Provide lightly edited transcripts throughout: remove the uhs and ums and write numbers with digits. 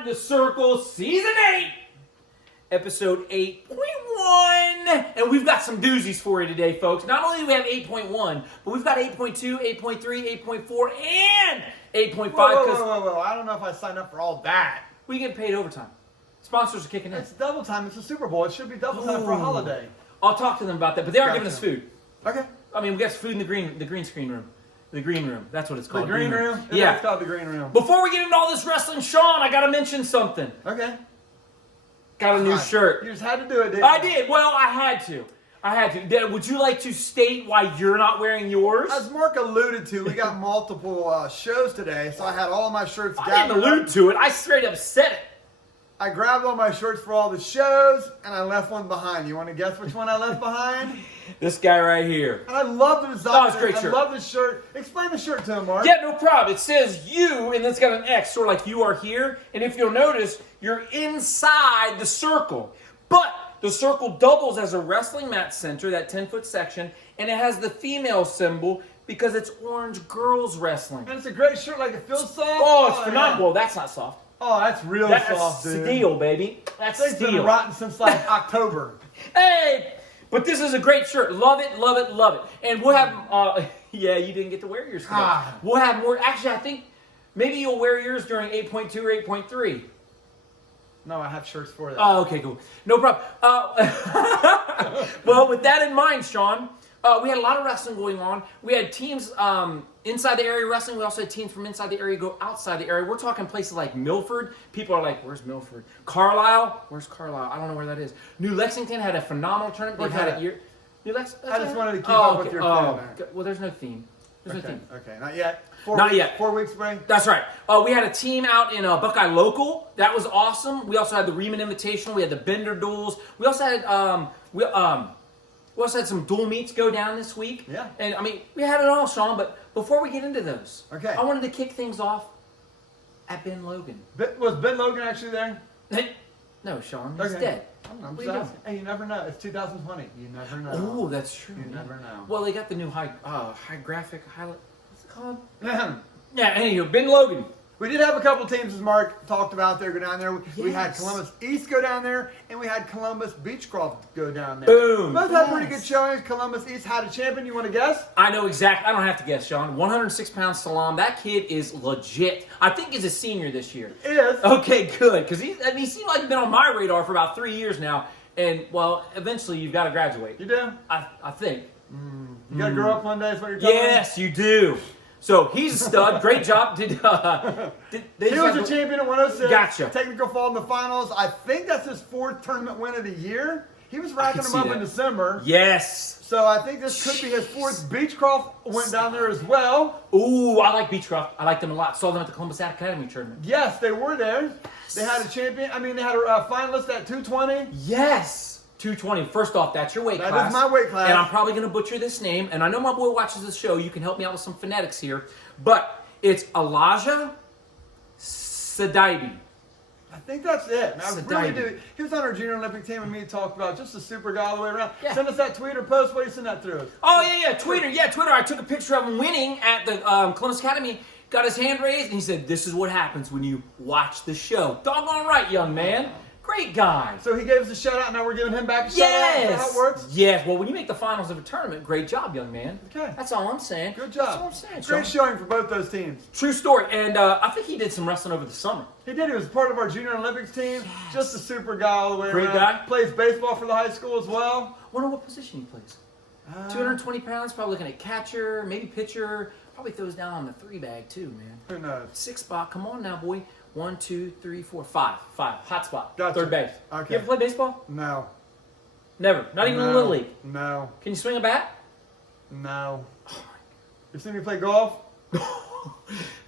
Inside the Circle, Season 8, Episode 8.1. And we've got some doozies for you today, folks. Not only do we have 8.1, but we've got 8.2, 8.3, 8.4, and 8.5. Whoa. I don't know if I signed up for all that. We get paid overtime. Sponsors are kicking in. It's double time. It's a Super Bowl. It should be double time for a holiday. I'll talk to them about that, but they are giving us food. Okay. I mean, we got food in the green screen room. The green room. That's what it's called. The green room? Yeah. It's called the green room. Before we get into all this wrestling, Shawn, I got to mention something. Okay. Got a new shirt. You just had to do it, didn't you? I did. Well, I had to. Would you like to state why you're not wearing yours? As Mark alluded to, we got multiple shows today, so I had all of my shirts I gathered didn't allude to it. I straight up said it. I grabbed all my shirts for all the shows, and I left one behind. You want to guess which one I left behind? This guy right here. And I love the design. Oh, it's a great shirt. I love this shirt. Explain the shirt to him, Mark. Yeah, no problem. It says you, and it's got an X, sort of like you are here. And if you'll notice, you're inside the circle. But the circle doubles as a wrestling mat center, that 10-foot section, and it has the female symbol because it's orange girls wrestling. And it's a great shirt. Like, it feels soft. Oh, it's phenomenal. Yeah. Well, that's not soft. Oh, that's real soft, dude. That's steel, baby. That's It's been steel. rotten since, like, October. Hey! But this is a great shirt. Love it, love it, love it. And we'll have, yeah, you didn't get to wear yours today. We'll have more. Actually, I think maybe you'll wear yours during 8.2 or 8.3. No, I have shirts for that. Oh, okay, cool. No problem. Well, with that in mind, Shawn, we had a lot of wrestling going on. We had teams inside the area wrestling. We also had teams from inside the area go outside the area. We're talking places like Milford. People are like, where's Milford? Carlisle? Where's Carlisle? I don't know where that is. New Lexington had a phenomenal tournament. They've had a year. New Lexington? I just wanted to keep up with your thing. Well, there's no theme. There's no theme. Okay, not yet. Not yet. 4 weeks, Bray? That's right. We had a team out in Buckeye Local. That was awesome. We also had the Riemann Invitational. We had the Bender Duels. We also had we also had some dual meets go down this week. Yeah. And I mean, we had it all, Shawn. But before we get into those, okay, I wanted to kick things off at Ben Logan. Was Ben Logan actually there? No, Shawn. He's dead. I'm just asking. Hey, you never know. It's 2020. You never know. Oh, that's true. You never know. Well, they got the new high graphic highlight. What's it called? Yeah. Anyway, Ben Logan. We did have a couple teams, as Mark talked about, there go down there. Yes. We had Columbus East go down there, and we had Columbus Beechcroft go down there. Boom. Both had pretty good showings. Columbus East had a champion. You want to guess? I know exactly. I don't have to guess, Shawn. 106-pound Salam. That kid is legit. I think he's a senior this year. He is. Okay, good. Because he seemed like he's been on my radar for about 3 years now. And, well, eventually you've got to graduate. You do? I think. You got to grow up one day is what you're telling me? Yes, you do. So he's a stud. Great job. He was a champion at 106. Gotcha. Technical fall in the finals. I think that's his 4th tournament win of the year. He was racking them up in December. Yes. So I think this could be his 4th. Beechcroft went down there as well. Ooh, I like Beechcroft. I like them a lot. Saw them at the Columbus Academy tournament. Yes, they were there. They had a champion. I mean, they had a finalist at 220. Yes. 220. First off, that's your weight class. That is my weight class. And I'm probably going to butcher this name. And I know my boy watches the show. You can help me out with some phonetics here. But it's Elijah Sadaibi. I think that's it. I really Sadaibi. do. He was on our Junior Olympic team and me talked about just a super guy all the way around. Yeah. Send us that tweet or post. What do you send that through? Oh, yeah. Twitter. Yeah, Twitter. I took a picture of him winning at the Columbus Academy. Got his hand raised. And he said, this is what happens when you watch the show. Doggone right, young man. Great guy. So he gave us a shout out, and now we're giving him back a shout out. Is that how it works? Yes. Well, when you make the finals of a tournament, great job, young man. Okay. That's all I'm saying. Good job. That's all I'm saying. Great showing for both those teams. True story. And I think he did some wrestling over the summer. He did. He was part of our Junior Olympics team. Yes. Just a super guy all the way Great around. guy. Plays baseball for the high school as well. Wonder what position he plays. 220 pounds, probably looking at catcher, maybe pitcher. Probably throws down on the 3-bag too, man. Who knows? 6 spot. Come on now, boy. 1, 2, 3, 4, 5. Hot spot. Gotcha. 3rd base. Okay. You ever play baseball? No. Never. Not even in the Little League. No. Can you swing a bat? No. You seen me play golf?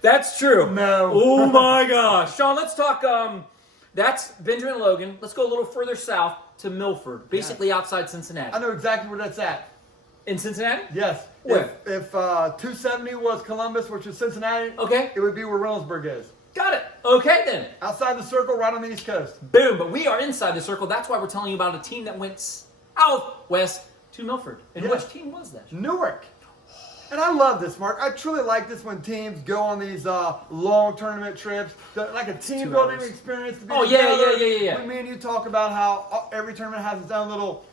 That's true. No. Oh my gosh. Shawn, let's talk. That's Benjamin Logan. Let's go a little further south to Milford, basically outside Cincinnati. I know exactly where that's at. In Cincinnati? Yes. Where? If 270 was Columbus, which is Cincinnati, Okay. it would be where Reynoldsburg is. Got it. Okay then. Outside the circle, right on the East Coast. Boom. But we are inside the circle. That's why we're telling you about a team that went southwest to Milford. And Yeah. which team was that? Newark. And I love this, Mark. I truly like this when teams go on these long tournament trips, like a team building experience. To be yeah. When me and you talk about how every tournament has its own little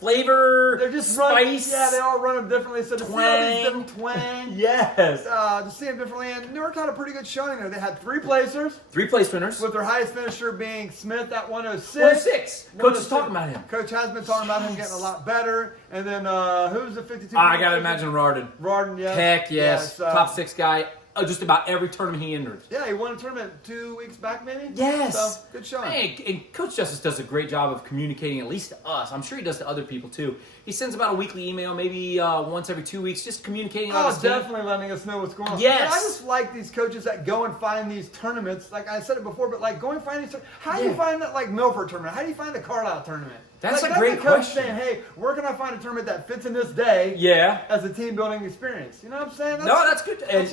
flavor, they're just spice. They all run them differently. So to see all these different twang. Yes. To see them differently. And Newark had a pretty good showing there. They had 3 placers. 3 place winners. With their highest finisher being Smith at 106. 106. Coach is talking about him. Coach has been talking about him getting a lot better. And then who's the 52? I got to imagine Rarden. Rarden, yes. Heck yes. Top 6 guy. Just about every tournament he entered. Yeah, he won a tournament 2 weeks back, maybe? Yes. So, good showing. Hey, and Coach Justice does a great job of communicating, at least to us. I'm sure he does to other people, too. He sends about a weekly email, maybe once every 2 weeks, just communicating on his team. Definitely letting us know what's going on. Yes. And I just like these coaches that go and find these tournaments. Like I said it before, but like go and find these tournaments. How do you find that like Milford tournament? How do you find the Carlisle tournament? That's like, a great coach question. saying, hey, where can I find a tournament that fits in this day? Yeah. As a team building experience. You know what I'm saying? That's good. And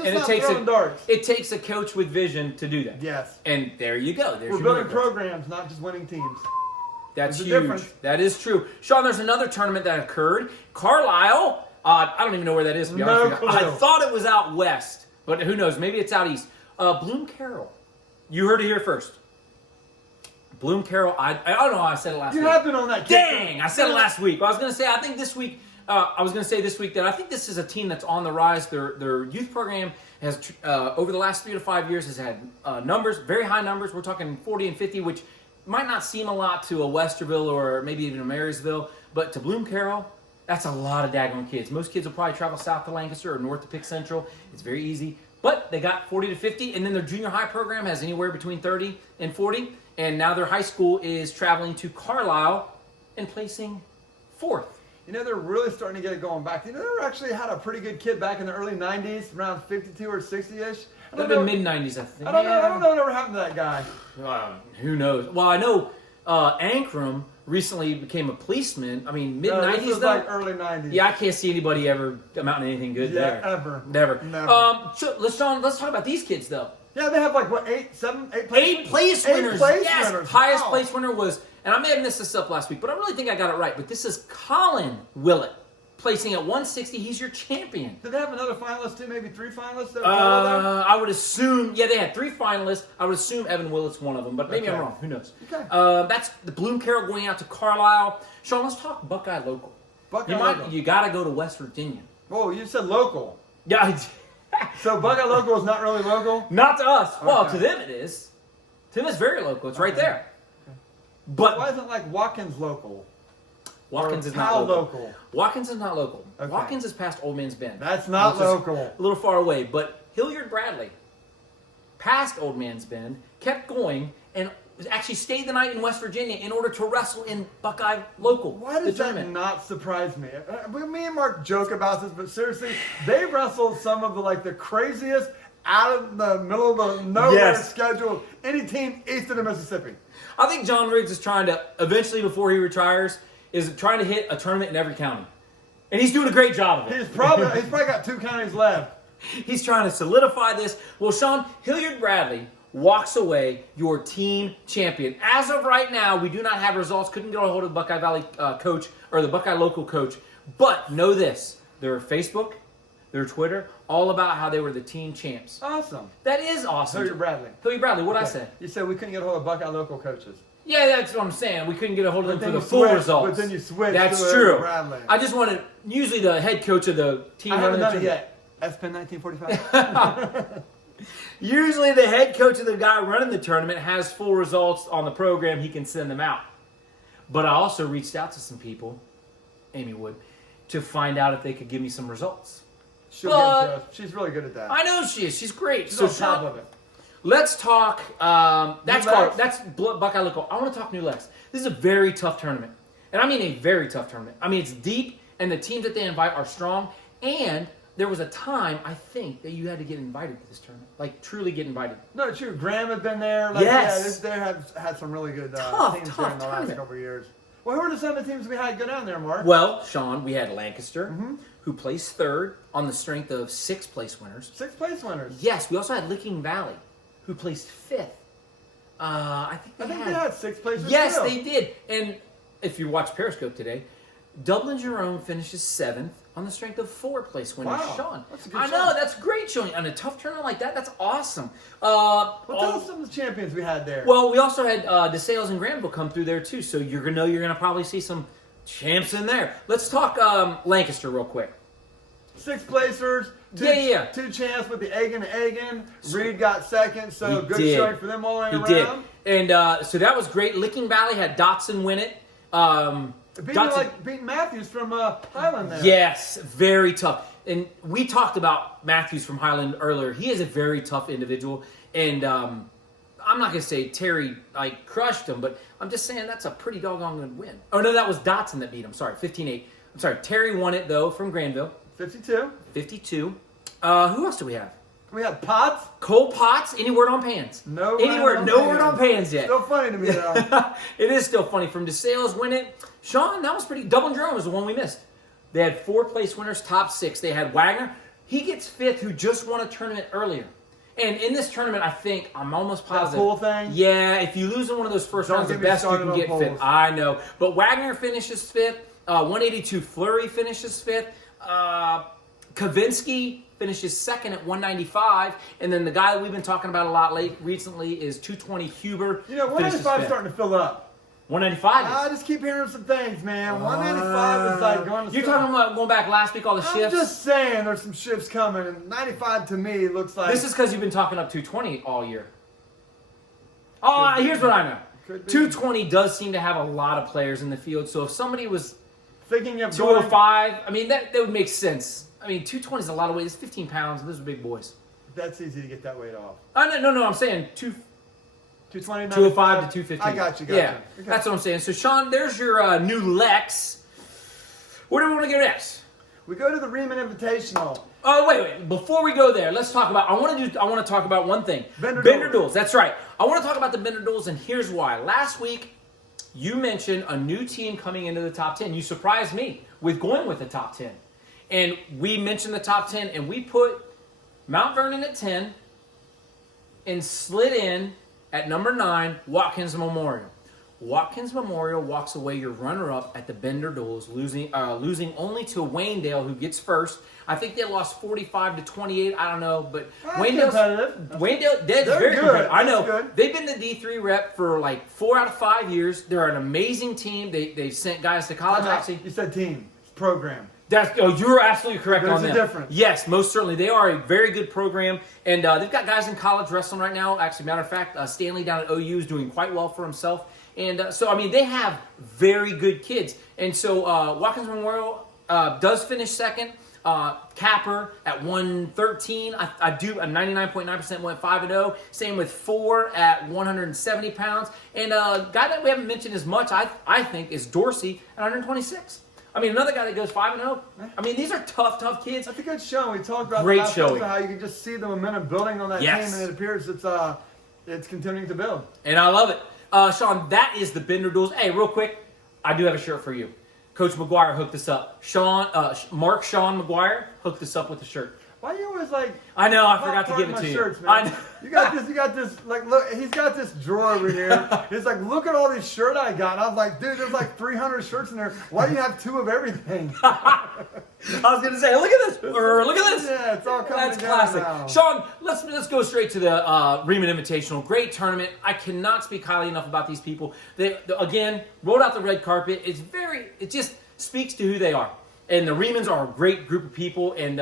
it takes a coach with vision to do that. Yes. And there you go. We're building programs, not just winning teams. That's huge. That is true. Shawn, there's another tournament that occurred. Carlisle, I don't even know where that is, to be honest with you. I thought it was out west, but who knows? Maybe it's out east. Bloom-Carroll. You heard it here first. Bloom-Carroll, I don't know how I said it last week. You have been on that. Dang, I said it last week. I was going to say, I think this week, that I think this is a team that's on the rise. Their youth program has, over the last 3 to 5 years, has had numbers, very high numbers. We're talking 40 and 50, which might not seem a lot to a Westerville or maybe even a Marysville, but to Bloom-Carroll, that's a lot of daggone kids. Most kids will probably travel south to Lancaster or north to Pick Central. It's very easy. But they got 40 to 50, and then their junior high program has anywhere between 30 and 40. And now their high school is traveling to Carlisle and placing 4th. You know, they're really starting to get it going back. You know, they actually had a pretty good kid back in the early 90s, around 52 or 60-ish. They've been mid-90s, I think. I don't know whatever happened to that guy. Who knows? Well, I know Ankrum recently became a policeman. I mean, mid-90s, this was though? like early 90s. Yeah, I can't see anybody ever amounting to anything good there. Ever. Never. So, let's talk about these kids, though. Yeah, they have like, what, 8 place winners. Winners. Highest place winner was, and I may have messed this up last week, but I really think I got it right. But this is Colin Willett, placing at 160. He's your champion. Did they have another finalist too? Maybe 3 finalists? I would assume, they had 3 finalists. I would assume Evan Willett's one of them, but maybe I'm wrong. Who knows? Okay. That's the Bloom-Carroll going out to Carlisle. Shawn, let's talk Buckeye local. You got to go to West Virginia. Oh, you said local. Yeah. So Buckeye local is not really local? Not to us. Okay. Well, to them it is. To them it's very local. It's right there. Okay. But why isn't like Watkins local? Watkins is not local. Watkins is not local. Okay. Watkins is past Old Man's Bend. That's not local. A little far away. But Hilliard Bradley, past Old Man's Bend, kept going and actually stayed the night in West Virginia in order to wrestle in Buckeye local. Why does that not surprise me? Me and Mark joke about this, but seriously, they wrestled some of the craziest out of the middle of the nowhere schedule any team east of the Mississippi. I think John Riggs is trying to eventually, before he retires, is trying to hit a tournament in every county, and he's doing a great job of it. He's probably got 2 counties left. He's trying to solidify this. Well, Shawn, Hilliard Bradley walks away your team champion. As of right now, we do not have results. Couldn't get a hold of the Buckeye Valley coach or the Buckeye local coach. But know this: their Facebook, their Twitter, all about how they were the team champs. Awesome. That is awesome. Hilliard Bradley. Hilliard Bradley. What'd I say? You said we couldn't get a hold of Buckeye local coaches. Yeah, that's what I'm saying. We couldn't get a hold of them for the full results. But then you switched. That's true. Bradley. I just wanted usually the head coach of the team. I haven't done it yet. S-Pen 1945. Usually the head coach of the guy running the tournament has full results on the program. He can send them out. But I also reached out to some people, Amy Wood, to find out if they could give me some results. She's really good at that. I know she is. She's great. She's on top of it. Let's talk. That's Buckeye local. I want to talk New Lex. This is a very tough tournament. And I mean a very tough tournament. I mean, it's deep, and the teams that they invite are strong, and there was a time, I think, that you had to get invited to this tournament. Like, truly get invited. No, true. Graham had been there. Yes. Yeah, they have had some really good teams there in the last couple of years. Well, who are some of the teams we had go down there, Mark? Well, Shawn, we had Lancaster, who placed 3rd on the strength of 6 place winners. 6 place winners? Yes. We also had Licking Valley, who placed 5th. I think they had 6 places. Yes, they did. And if you watch Periscope today, Dublin Jerome finishes 7th on the strength of 4th-place winner Shawn. That's a good I know, that's great showing. On a tough tournament like that, that's awesome. Well, tell us some of the champions we had there. Well, we also had DeSales and Granville come through there, too, so you're going to probably see some champs in there. Let's talk Lancaster real quick. 6th placers, two champs with the Egan. Reed got 2nd, so good showing for them all the way around. And so that was great. Licking Valley had Dotson win it. Beating Matthews from Highland there. Yes, very tough. And we talked about Matthews from Highland earlier. He is a very tough individual. And I'm not going to say Terry crushed him, but I'm just saying that's a pretty doggone good win. Oh, no, that was Dotson that beat him. Sorry, 15-8. I'm sorry, Terry won it, though, from Granville. 52. Who else do we have? We have Potts. Cole Potts. Any word on Pans? No word on Pans yet. Still funny to me, though. It is still funny. From DeSales win it. Shawn, that was pretty. Dublin Jerome was the one we missed. They had 4th-place winners, top 6. They had Wagner. He gets 5th, who just won a tournament earlier. And in this tournament, I'm almost positive. That pool thing? Yeah, if you lose in one of those first rounds, the best you can get 5th. I know. But Wagner finishes 5th. 182 Fleury finishes 5th. Kavinsky finishes 2nd at 195. And then the guy that we've been talking about a lot recently is 220 Huber. 195 is starting to fill up. 195. I just keep hearing some things, man. 195 is like going to... You're talking about going back last week, all the shifts? I'm just saying there's some shifts coming, and 95 to me looks like... This is because you've been talking up 220 all year. Oh, here's what I know. 220 does seem to have a lot of players in the field, so if somebody was thinking of 205, I mean, that would make sense. I mean, 220 is a lot of weight. It's 15 pounds, and those are big boys. That's easy to get that weight off. No, I'm saying 220, 205 to 215. I got you. Yeah, that's what I'm saying. So, Shawn, there's your new Lex. Where do we want to go next? We go to the Riemann Invitational. Oh, wait. Before we go there, let's talk about... I want to talk about one thing. Bender Duels. That's right. I want to talk about the Bender Duels, and here's why. Last week, you mentioned a new team coming into the top 10. You surprised me with going with the top 10. And we mentioned the top 10, and we put Mount Vernon at 10 and slid in at number 9, Watkins Memorial. Watkins Memorial walks away your runner-up at the Bender Duels, losing only to Waynedale, who gets first. I think they lost 45-28. I don't know, but Waynedale, that's very good. I know. Good. They've been the D3 rep for like 4 out of 5 years. They're an amazing team. They've sent guys to college. Actually, you said team. It's program. You're absolutely correct on them. There's a difference. Yes, most certainly. They are a very good program, and they've got guys in college wrestling right now. Actually, matter of fact, Stanley down at OU is doing quite well for himself. And so, I mean, they have very good kids. And so, Watkins Memorial does finish second. Capper at 113. I do a 99.9% went 5-0. Same with 4 at 170 pounds. And a guy that we haven't mentioned as much, I think, is Dorsey at 126. I mean, another guy that goes 5-0. I mean, these are tough kids. That's a good show. We talked about great showing. How you can just see the momentum building on that team, and it appears it's continuing to build. And I love it. Shawn, that is the Bender Duels. Hey, real quick, I do have a shirt for you. Coach McGuire hooked us up. Shawn McGuire hooked us up with the shirt. Why are you always like? I know, I forgot to give it to you. Shirts, man. You got this. Like, look, he's got this drawer over here. He's like, look at all these shirts I got. And I was like, dude, there's like 300 shirts in there. Why do you have 2 of everything? I was gonna say, look at this, or look at this. Yeah, it's all coming together classic. now. Shawn, let's go straight to the Riemann Invitational. Great tournament. I cannot speak highly enough about these people. They again rolled out the red carpet. It just speaks to who they are. And the Riemanns are a great group of people. And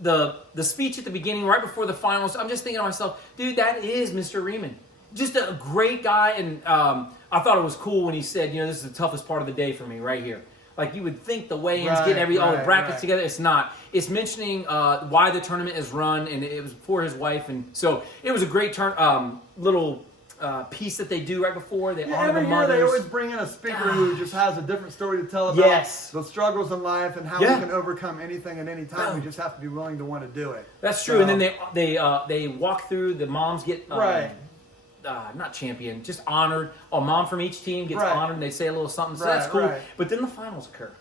the speech at the beginning, right before the finals, I'm just thinking to myself, dude, that is Mr. Riemann. Just a great guy. And I thought it was cool when he said, this is the toughest part of the day for me right here. Like, you would think the weigh-ins, getting all the brackets together. It's not. It's mentioning why the tournament is run, and it was for his wife. And so it was a great little piece that they do right before. They honor the mothers. Every year they always bring in a speaker who just has a different story to tell about the struggles in life and how we can overcome anything at any time. We just have to be willing to want to do it. That's true. And then they walk through. The moms get not champion, just honored. A mom from each team gets honored, and they say a little something. So that's cool. But then the finals occur,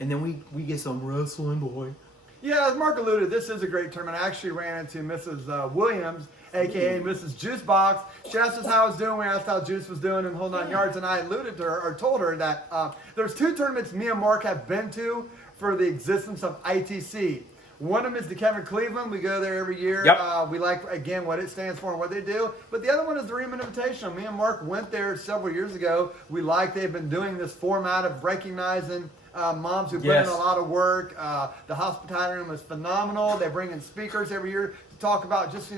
and then we get some wrestling, boy. Yeah, as Mark alluded, this is a great tournament. I actually ran into Mrs. Williams, a.k.a. Mrs. Juicebox. She asked us how I was doing. We asked how Juice was doing in the whole 9 yards, and I alluded to her, or told her that there's 2 tournaments me and Mark have been to for the existence of ITC. One of them is the Kevin Cleveland. We go there every year. Yep. We like, again, what it stands for and what they do. But the other one is the Riemann Invitational. Me and Mark went there several years ago. We like they've been doing this format of recognizing moms who put in a lot of work. The hospitality room is phenomenal. They bring in speakers every year to talk about just,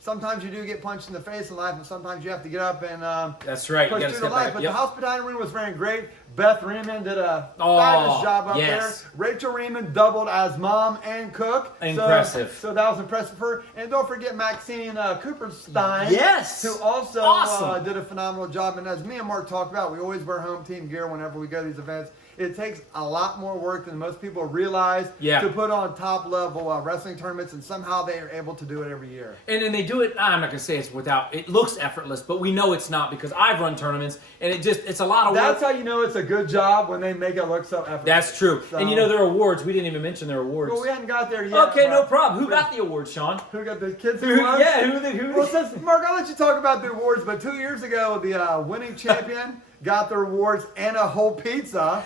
sometimes you do get punched in the face in life, and sometimes you have to get up and that's right. push through the life. But the hospitality room was very great. Beth Riemann did a fabulous job up there. Rachel Riemann doubled as mom and cook. Impressive. So that was impressive for her. And don't forget Maxine Cooperstein. Yes. Who also Awesome. did a phenomenal job. And as me and Mark talked about, we always wear home team gear whenever we go to these events. It takes a lot more work than most people realize to put on top level wrestling tournaments, and somehow they are able to do it every year. And then they do it, I'm not going to say it looks effortless, but we know it's not because I've run tournaments and it's a lot of work. That's how you know it's a good job, when they make it look so effortless. That's true. So, and their awards, we didn't even mention their awards. Well, we hadn't got there yet. Okay, no problem. Who got the awards, Shawn? Who got the kids who won? Well, since, Mark, I'll let you talk about the awards, but 2 years ago, the winning champion got their awards and a whole pizza.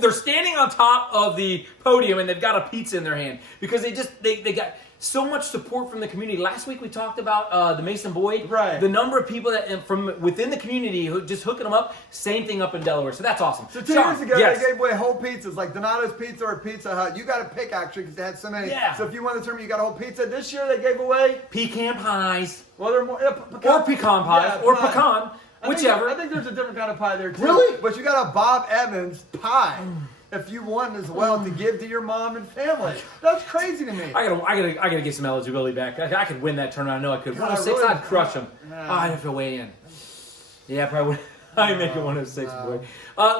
They're standing on top of the podium and they've got a pizza in their hand because they got so much support from the community. Last week we talked about the Mason Boyd. Right. The number of people that from within the community who just hooking them up. Same thing up in Delaware. So that's awesome. So 2 years ago they gave away whole pizzas like Donato's Pizza or Pizza Hut. You got to pick actually because they had so many. Yeah. So if you won the tournament, you got a whole pizza. This year they gave away pecan pies. Well, they're more pecan pies or pecan. Whichever. I think there's a different kind of pie there too. Really? But you got a Bob Evans pie. If you won as well to give to your mom and family, that's crazy to me. I gotta get some eligibility back. I could win that tournament. I know I could. 106, I'd crush them. I'd have to weigh in. Yeah, probably. I make it 106, boy.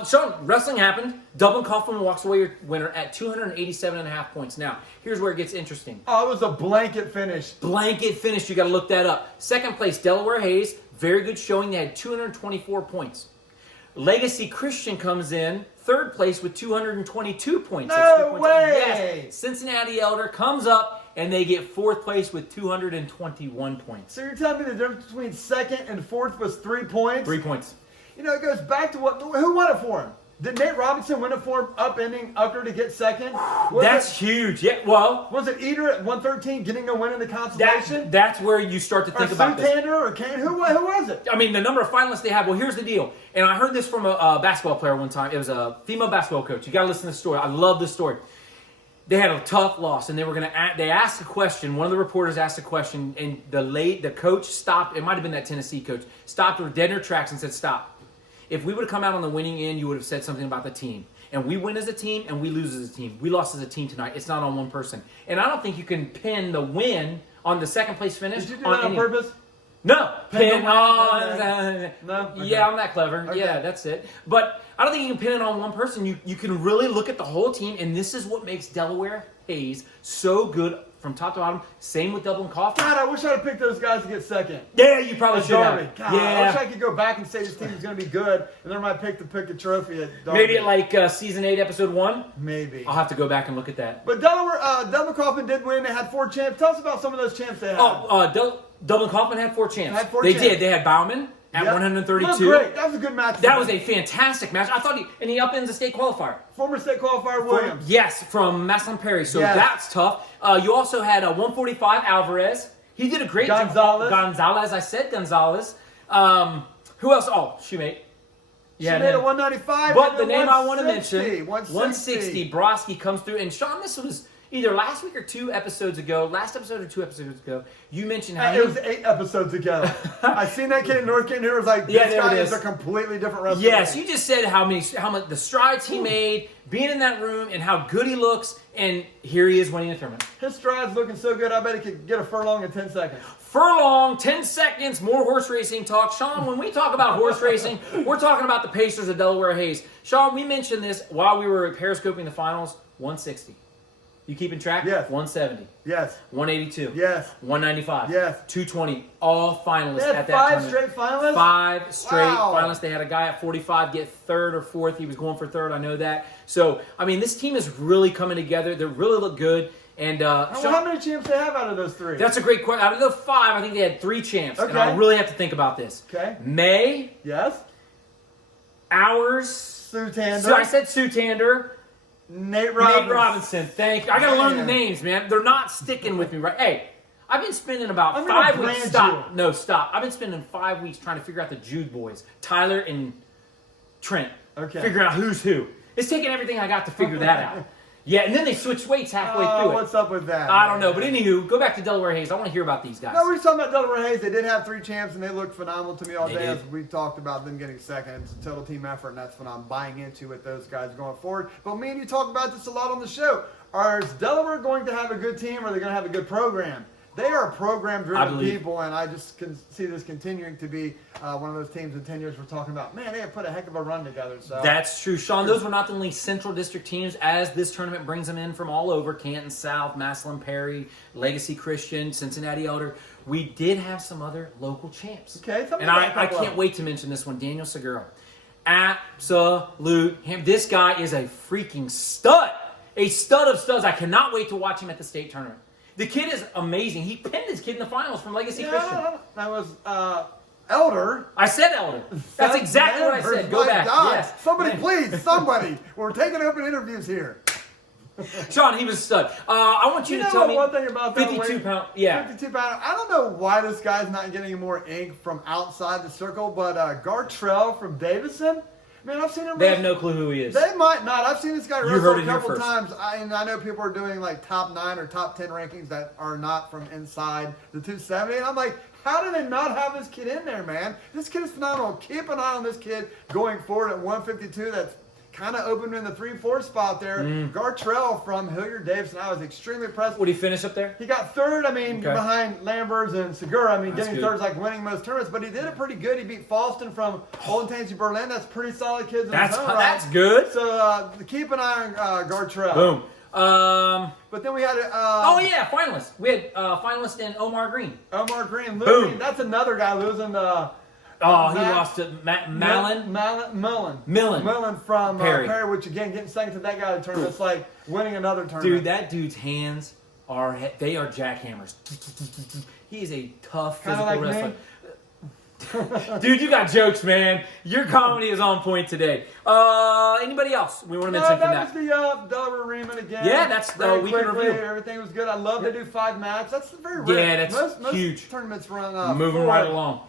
Shawn, wrestling happened. Dublin Coughlin walks away your winner at 287.5 points. Now, here's where it gets interesting. Oh, it was a blanket finish. Blanket finish. You got to look that up. Second place, Delaware Hayes. Very good showing. They had 224 points. Legacy Christian comes in third place with 222 points. No way! Yes. Cincinnati Elder comes up and they get fourth place with 221 points. So you're telling me the difference between second and fourth was 3 points? 3 points. It goes back to who won it for him? Did Nate Robinson win it for him, upending Ucker to get second? That's huge. Yeah, well. Was it Eater at 113 getting a win in the consolation? That's where you start to think about this. Or Kane? Who was it? I mean, the number of finalists they have. Well, here's the deal. And I heard this from a basketball player one time. It was a female basketball coach. You got to listen to this story. I love this story. They had a tough loss, and they asked a question. One of the reporters asked a question, and the coach stopped. It might have been that Tennessee coach. Stopped her dead in her tracks and said, "Stop. If we would have come out on the winning end, you would have said something about the team. And we win as a team, and we lose as a team. We lost as a team tonight. It's not on one person. And I don't think you can pin the win on the second place finish. Did you do that on purpose? No. Pin on. No? Okay. Yeah, I'm that clever. Okay. Yeah, that's it. But I don't think you can pin it on one person. You can really look at the whole team, and this is what makes Delaware Hayes so good from top to bottom. Same with Dublin Coughlin. God, I wish I had picked those guys to get second. Yeah, you probably should have. God, I wish I could go back and say this team is going to be good, and then I might pick a trophy at Darby. Maybe at like season 8, episode 1? Maybe. I'll have to go back and look at that. But Dublin Coughlin did win. They had 4 champs. Tell us about some of those champs they had. Dublin Coughlin had 4 champs. They did. They had Bauman at 132. That's great. That was a good match. That was a fantastic match. I thought he upends the state qualifier. Former state qualifier Williams. Yes, from Maslin Perry. So that's tough. You also had 145 Alvarez. He did a great job. Gonzalez. I said Gonzalez. Who else? Oh, Shoemate. Yeah, she made a 195. But the name I want to mention, 160. Broski comes through. And Shawn, this was either last week or 2 episodes ago, last episode or 2 episodes ago, you mentioned how it was 8 episodes ago. I seen that kid in North Canton who was like, this guy is a completely different wrestler. Yes, you just said how much the strides he made, being in that room, and how good he looks, and here he is winning the tournament. His strides looking so good, I bet he could get a furlong in 10 seconds. Furlong, 10 seconds, more horse racing talk. Shawn, when we talk about horse racing, we're talking about the Pacers of Delaware Hayes. Shawn, we mentioned this while we were periscoping the finals, 160. You keeping track? Yes. 170. Yes. 182. Yes. 195. Yes. 220. All finalists they had at that tournament. 5 straight finalists? 5 straight finalists. They had a guy at 45 get 3rd or 4th. He was going for 3rd. I know that. So, I mean, this team is really coming together. They really look good. And how many champs they have out of those 3? That's a great question. Out of the 5, I think they had 3 champs. Okay. And I really have to think about this. Okay. May. Yes. Ours. Sutander. So I said Sutander. Nate Robinson. Thank you. I got to learn the names, man. They're not sticking with me, right? Hey, I've been spending about 5 weeks. Stop. No, stop. I've been spending 5 weeks trying to figure out the Jude boys, Tyler and Trent. Okay. Figuring out who's who. It's taking everything I got to figure that out. Yeah, and then they switched weights halfway through it. What's up with that? I don't know. But anywho, go back to Delaware Hayes. I want to hear about these guys. No, we're just talking about Delaware Hayes. They did have 3 champs, and they looked phenomenal to me all They day. did. As we talked about them getting second. It's a total team effort, and that's what I'm buying into with those guys going forward. But me and you talk about this a lot on the show. Is Delaware going to have a good team, or are they going to have a good program? They are program-driven people, and I just can see this continuing to be one of those teams in 10 years we're talking about. Man, they have put a heck of a run together. So That's true, Shawn. Those were not the only Central District teams, as this tournament brings them in from all over: Canton South, Massillon Perry, Legacy Christian, Cincinnati Elder. We did have some other local champs. Okay, and I can't wait to mention this one, Daniel Segura. Absolute him. This guy is a freaking stud. A stud of studs. I cannot wait to watch him at the state tournament. The kid is amazing. He pinned his kid in the finals from Legacy Christian. That was Elder. I said Elder. That's exactly what I said. Go back. God. Yes. Somebody, please, somebody. We're taking open interviews here. Shawn, he was a stud. I want you to tell me one thing about that 52 pound. Yeah. 52 pound. I don't know why this guy's not getting more ink from outside the circle, but Gartrell from Davison. Man, I've seen him. They have no clue who he is. They might not. I've seen this guy You heard wrestle it a here couple first. times. I know people are doing like top 9 or top 10 rankings that are not from inside the 270. And I'm like, how do they not have this kid in there, man? This kid is phenomenal. Keep an eye on this kid going forward at 152. That's kind of open in the 3-4 spot there. Gartrell from Hilliard-Davidson. I was extremely impressed. Would he finish up there? He got third, behind Lambers and Segura. That's Getting good. third is like winning most tournaments, but he did it pretty good. He beat Falston from Old Tansy Berlin. That's pretty solid kids in his own right. That's good. So keep an eye on Gartrell. Boom. But then we had finalists. We had finalist in Omar Green. Omar Green. Boom. That's another guy losing the. He lost to Millen. Millen from Perry. which again, getting second to that guy in the tournament, it's like winning another tournament. Dude, that dude's hands are jackhammers. He is a tough physical like wrestler. me. Dude, you got jokes, man. Your comedy is on point today. Anybody else we want to mention from that? was the Delaware Riemann again. Yeah, that's very we can quickly. review. Everything was good. I love they do 5 matches. That's very rare. Yeah, that's most huge. Tournaments run moving 4. right along.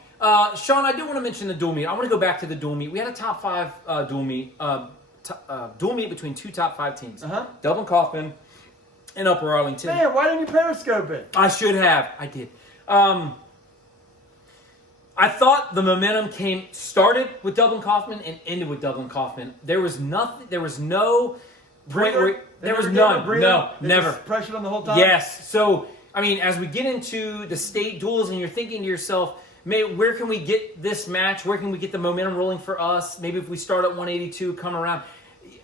Shawn, I do want to mention the dual meet. I want to go back to the dual meet. We had a top 5 dual meet. Dual meet between 2 top 5 teams. Dublin Kaufman and Upper Arlington. Man, why didn't you periscope it? I should have. I did. I thought the momentum started with Dublin Kaufman and ended with Dublin Kaufman. There was nothing. There was no point where there was none. No, never. Pressured on the whole time. Yes. So as we get into the state duels, and you're thinking to yourself, where can we get this match? Where can we get the momentum rolling for us? Maybe if we start at 182, come around.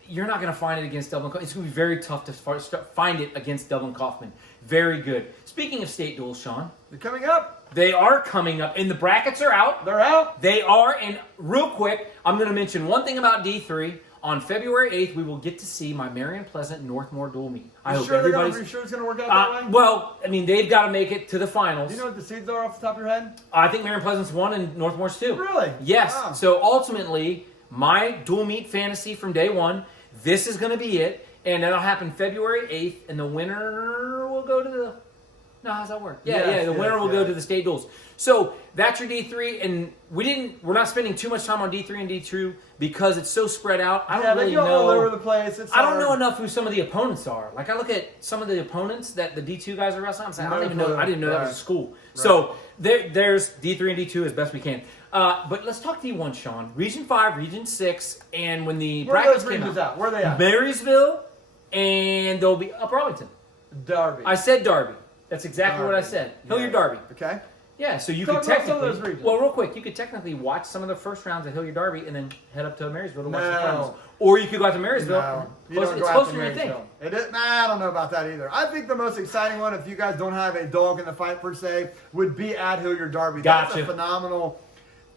You're not going to find it against Dublin Kaufman. It's going to be very tough to find it against Dublin Kaufman. Very good. Speaking of state duels, Shawn. They're coming up. They are coming up, and the brackets are out. They're out. They are, and real quick, I'm going to mention one thing about D3. On February 8th, we will get to see my Marion Pleasant Northmore dual meet. Are you sure it's going to work out that way? Well, they've got to make it to the finals. Do you know what the seeds are off the top of your head? I think Marion Pleasant's 1 and Northmore's 2. Really? Yes. Wow. So ultimately, my dual meet fantasy from day one, this is going to be it. And that'll happen February 8th, and the winner will go to the... No, how's that work? The winner will go to the state duels. So that's your D3, and we're not spending too much time on D3 and D2 because it's so spread out. I don't really know. All over the place. I don't know enough who some of the opponents are. Like I look at some of the opponents that the D2 guys are wrestling. I'm saying I didn't know that was a school. Right. So there's D3 and D2 as best we can. But let's talk D1, Shawn. Region 5, Region 6, and when the brackets came out, where are they at? Marysville, and they'll be Upper Arlington. Darby. I said Darby. That's exactly what I said. Hilliard Darby. Okay. Yeah, so you could technically, real quick, you could technically watch some of the first rounds at Hilliard Darby and then head up to Marysville to watch the finals. Or you could go out to Marysville. No, it's closer than you think. I don't know about that either. I think the most exciting one, if you guys don't have a dog in the fight per se, would be at Hilliard Darby. Gotcha. That's a phenomenal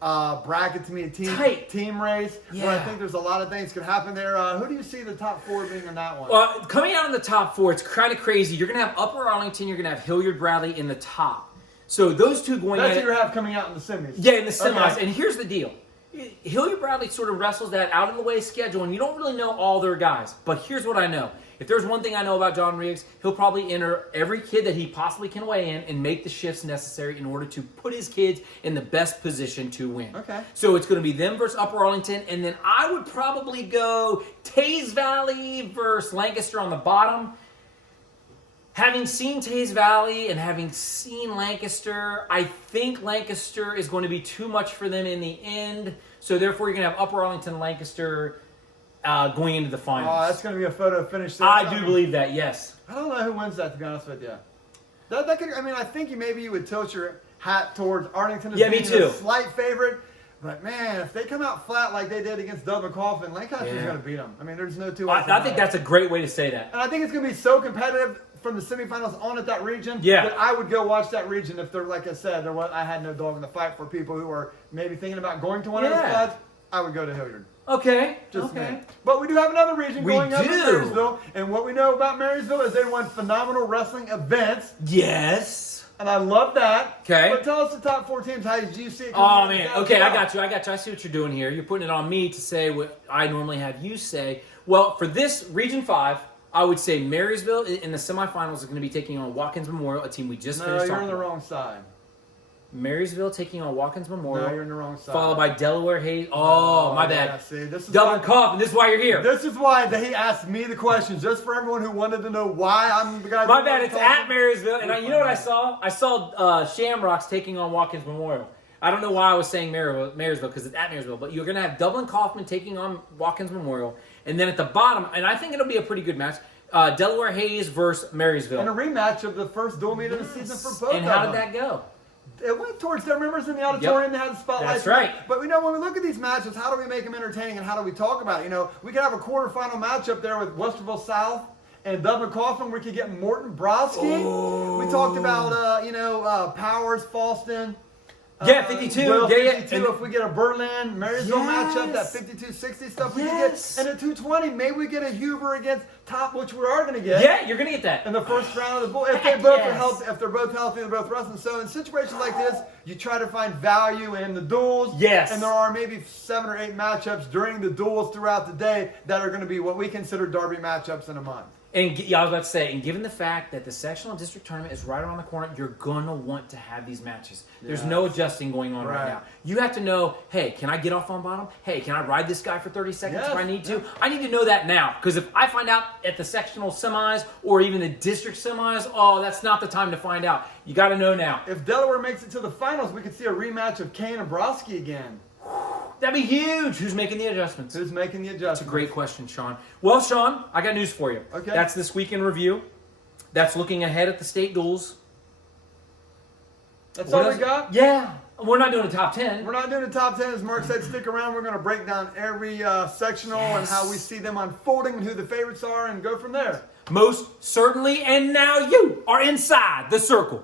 bracket to me, team race. Yeah. Where I think there's a lot of things could happen there. Who do you see the top 4 being in that one? Well, coming out in the top 4, it's kind of crazy. You're going to have Upper Arlington, you're going to have Hilliard Bradley in the top. So those two going That's what you have coming out in the semis. Yeah, in the semis. Okay. And here's the deal. Hilliard Bradley sort of wrestles that out of the way schedule, and you don't really know all their guys. But here's what I know. If there's one thing I know about John Riggs, he'll probably enter every kid that he possibly can weigh in and make the shifts necessary in order to put his kids in the best position to win. Okay. So it's going to be them versus Upper Arlington, and then I would probably go Taze Valley versus Lancaster on the bottom. Having seen Taze Valley and having seen Lancaster, I think Lancaster is going to be too much for them in the end. So therefore, you're going to have Upper Arlington, Lancaster going into the finals. Oh, that's going to be a photo finish there. I do believe that, yes. I don't know who wins that, to be honest with you. That could, I mean, I think maybe you would tilt your hat towards Arlington as Yeah, me being too. a slight favorite. But, man, if they come out flat like they did against Dublin Coffin, Lancaster's going to beat them. I mean, there's no two ways I think that's a great way to say that. And I think it's going to be so competitive from the semifinals on at that region that I would go watch that region if they're, like I said, I had no dog in the fight for people who are maybe thinking about going to one of those spots. I would go to Hilliard. Okay. Just me. But we do have another region going up in Marysville. And what we know about Marysville is they won phenomenal wrestling events. Yes. And I love that. Okay. But tell us the top 4 teams. How do you see it? Oh, man. Okay, I got you. I see what you're doing here. You're putting it on me to say what I normally have you say. Well, for this Region 5, I would say Marysville in the semifinals is going to be taking on Watkins Memorial, a team we just finished. No, you're on the wrong side. Marysville taking on Watkins Memorial. No, you're on the wrong side. Followed by Delaware Hayes. Oh, my bad. Yeah, see, this is Dublin Coffin. This is why you're here. This is why he asked me the questions, just for everyone who wanted to know why I'm the guy. My bad. It's at Marysville. And you know what I saw? I saw Shamrocks taking on Watkins Memorial. I don't know why I was saying Marysville because it's at Marysville. But you're going to have Dublin Kaufman taking on Watkins Memorial. And then at the bottom, and I think it'll be a pretty good match, Delaware Hayes versus Marysville. And a rematch of the first dual meet of the season for both. And how did that go? It went towards their members in the auditorium. They had the spotlight. That's right. But we know when we look at these matches, how do we make them entertaining and how do we talk about it? You know, we could have a quarterfinal matchup there with Westerville South and Dublin Coffin. We could get Morton Brodsky. Oh. We talked about, Powers, Falston. Yeah, 52. Well, yeah, 52. And If we get a Berlin, Marysville matchup, that 52-60 stuff we could get. And at 220, maybe we get a Huber against Top, which we are going to get. Yeah, you're going to get that. In the first round of the bowl. If they both are healthy, if they're both healthy, they're both wrestling. So in situations like this, you try to find value in the duels. Yes. And there are maybe 7 or 8 matchups during the duels throughout the day that are going to be what we consider derby matchups in a month. And yeah, I was about to say, and given the fact that the sectional district tournament is right around the corner, you're going to want to have these matches. There's no adjusting going on right now. You have to know, hey, can I get off on bottom? Hey, can I ride this guy for 30 seconds if I need to? I need to know that now. Because if I find out at the sectional semis or even the district semis, oh, that's not the time to find out. You got to know now. If Delaware makes it to the finals, we could see a rematch of Kane and Brodsky again. That'd be huge. Who's making the adjustments? Who's making the adjustments? That's a great question, Shawn. Well, Shawn, I got news for you. Okay. That's this week in review. That's looking ahead at the state duels. That's all we got? Yeah. We're not doing a top 10. We're not doing the top 10. As Mark said, stick around. We're going to break down every sectional and how we see them unfolding and who the favorites are and go from there. Most certainly. And now you are inside the circle.